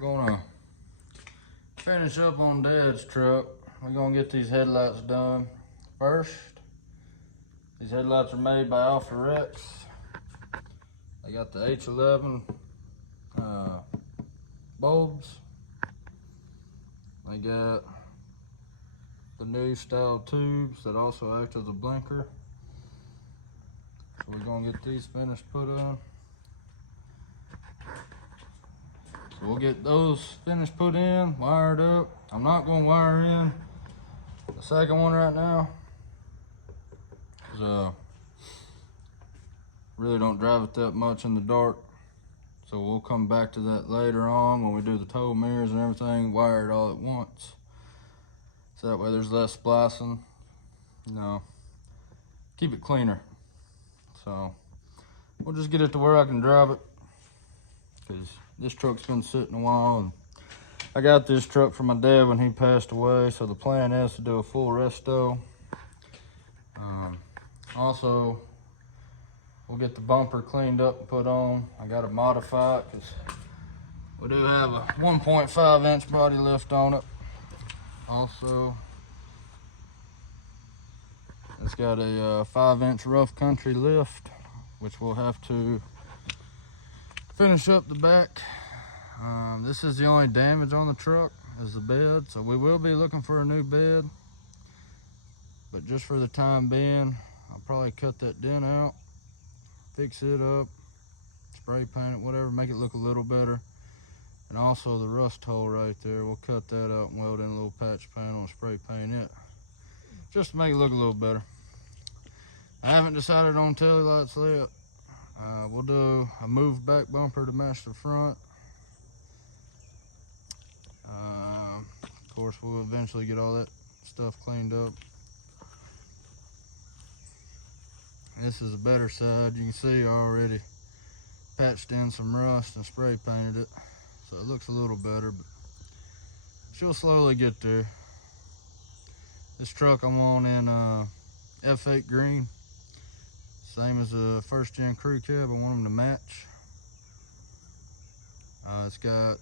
We're gonna finish up on Dad's truck. We're gonna get these headlights done first. These headlights are made by Alpha Rex. They got the H11 bulbs. They got the new style tubes that also act as a blinker. So we're gonna get these finished put in. So we'll get those finished put in, wired up. I'm not gonna wire in the second one right now, because really don't drive it that much in the dark. So we'll come back to that later on when we do the tow mirrors and everything, wire it all at once. So that way there's less splicing, you know, keep it cleaner. So we'll just get it to where I can drive it, because this truck's been sitting a while. And I got this truck from my dad when he passed away, so the plan is to do a full resto. Also, we'll get the bumper cleaned up and put on. I got to modify it because we do have a 1.5 inch body lift on it. Also, it's got a 5 inch rough country lift, which we'll have to finish up the back. This is the only damage on the truck is the bed, so we will be looking for a new bed. But just for the time being, I'll probably cut that dent out, fix it up, spray paint it, whatever, make it look a little better. And also the rust hole right there, we'll cut that out and weld in a little patch panel and spray paint it, just to make it look a little better. I haven't decided on tail lights yet. We'll do a move back bumper to match the front. Of course, we'll eventually get all that stuff cleaned up. This is a better side. You can see I already patched in some rust and spray painted it, so it looks a little better, but she'll slowly get there. This truck I'm on in F8 green, same as the first gen crew cab. I want them to match. It's got,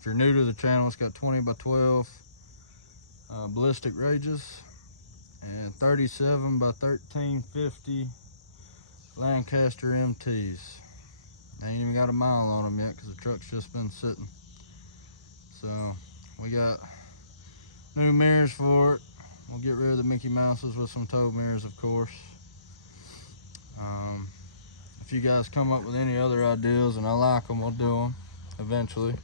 if you're new to the channel, it's got 20 by 12 ballistic rages and 37 by 1350 Lancaster MTs. I ain't even got a mile on them yet because the truck's just been sitting. So we got new mirrors for it. We'll get rid of the Mickey Mouses with some tow mirrors, of course. If you guys come up with any other ideas and I like them, we'll do them eventually.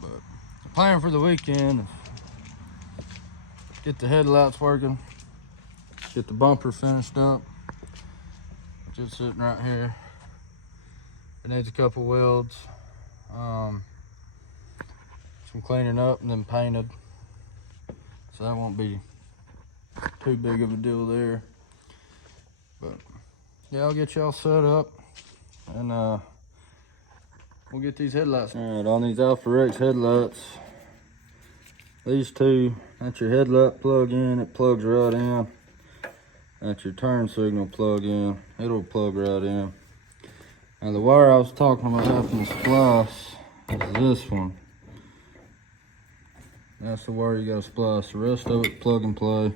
But the plan for the weekend is get the headlights working, get the bumper finished up, just sitting right here. It needs a couple welds, some cleaning up and then painted, so that won't be too big of a deal there. But yeah, I'll get y'all set up and we'll get these headlights. All right, on these Alpha Rex headlights, these two, that's your headlight plug in, it plugs right in. That's your turn signal plug in, it'll plug right in. Now the wire I was talking about having to splice is this one. That's the wire you gotta splice. The rest of it, plug and play.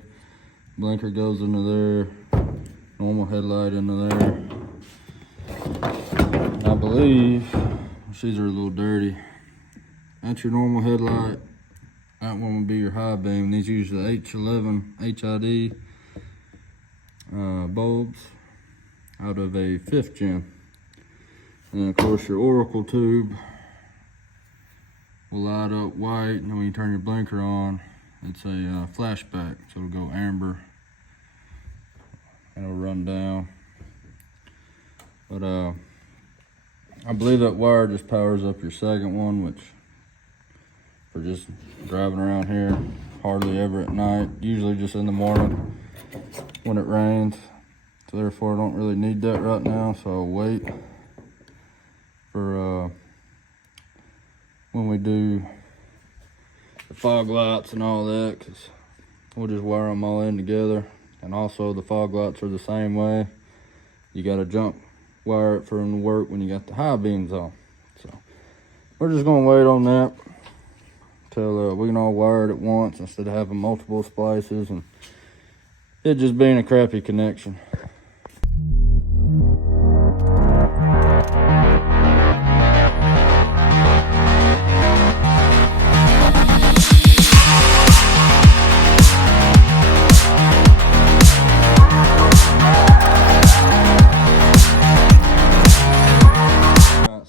Blinker goes into there, normal headlight into there. I believe these are a little dirty. That's your normal headlight. That one would be your high beam. These use the H11 HID bulbs out of a 5th gen. And then of course your Oracle tube will light up white, and then when you turn your blinker on, it's a flashback, so it'll go amber and it'll run down. But I believe that wire just powers up your second one, which for just driving around here, hardly ever at night, usually just in the morning when it rains. So therefore I don't really need that right now, so I'll wait for when we do the fog lights and all that, because we'll just wire them all in together. And also the fog lights are the same way. You got to jump wire it for them to work when you got the high beams on. So we're just gonna wait on that till we can all wire it at once instead of having multiple splices and it just being a crappy connection.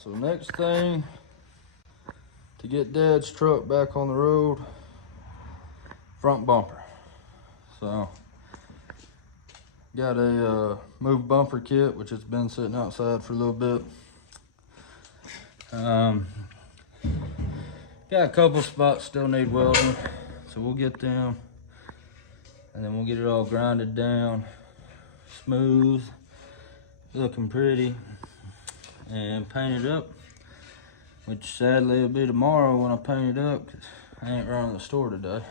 So next thing, to get Dad's truck back on the road, front bumper. So got a move bumper kit, which has been sitting outside for a little bit. Got a couple spots still need welding, so we'll get them, and then we'll get it all grinded down, smooth, looking pretty, and paint it up, which sadly it'll be tomorrow when I paint it up because I ain't running the store today.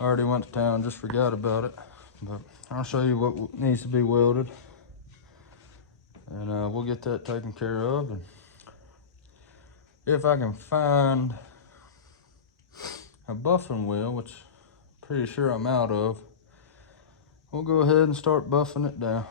I already went to town, just forgot about it, but I'll show you what needs to be welded, and we'll get that taken care of. And if I can find a buffing wheel, which I'm pretty sure I'm out of, we'll go ahead and start buffing it down.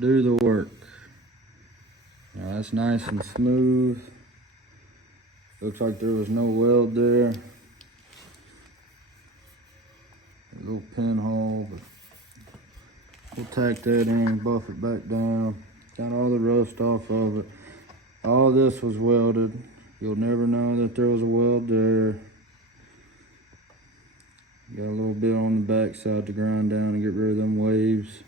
do the work. Now that's nice and smooth. Looks like there was no weld there. A little pinhole, but we'll tack that in, buff it back down. Got all the rust off of it. All this was welded. You'll never know that there was a weld there. Got a little bit on the back side to grind down and get rid of them waves.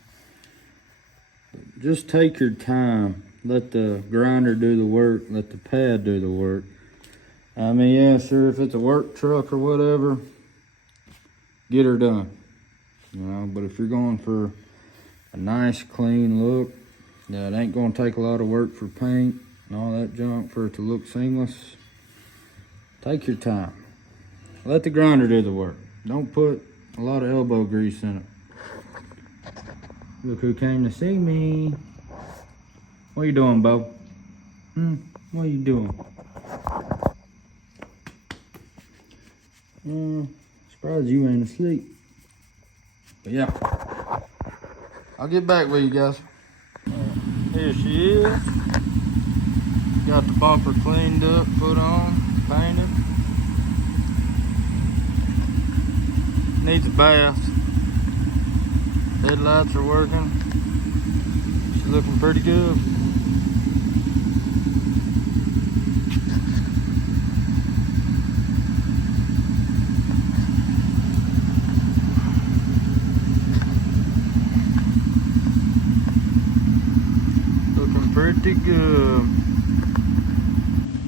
But just take your time. Let the grinder do the work. Let the pad do the work. I mean, yeah, sure, if it's a work truck or whatever, get her done. You know, but if you're going for a nice, clean look, yeah, it ain't gonna take a lot of work for paint and all that junk for it to look seamless. Take your time. Let the grinder do the work. Don't put a lot of elbow grease in it. Look who came to see me. What you doing, Bo? What are you doing? Surprised you ain't asleep. But yeah, I'll get back with you guys. Here she is. Got the bumper cleaned up, put on, painted. Needs a bath. Headlights are working. She's looking pretty good. Looking pretty good.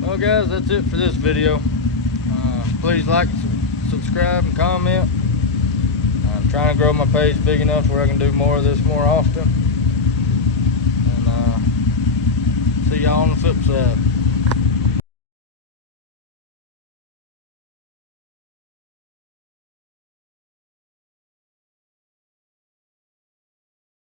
Well guys, that's it for this video. Please like, subscribe, and comment. I'm trying to grow my page big enough where I can do more of this more often. And see y'all on the flip side.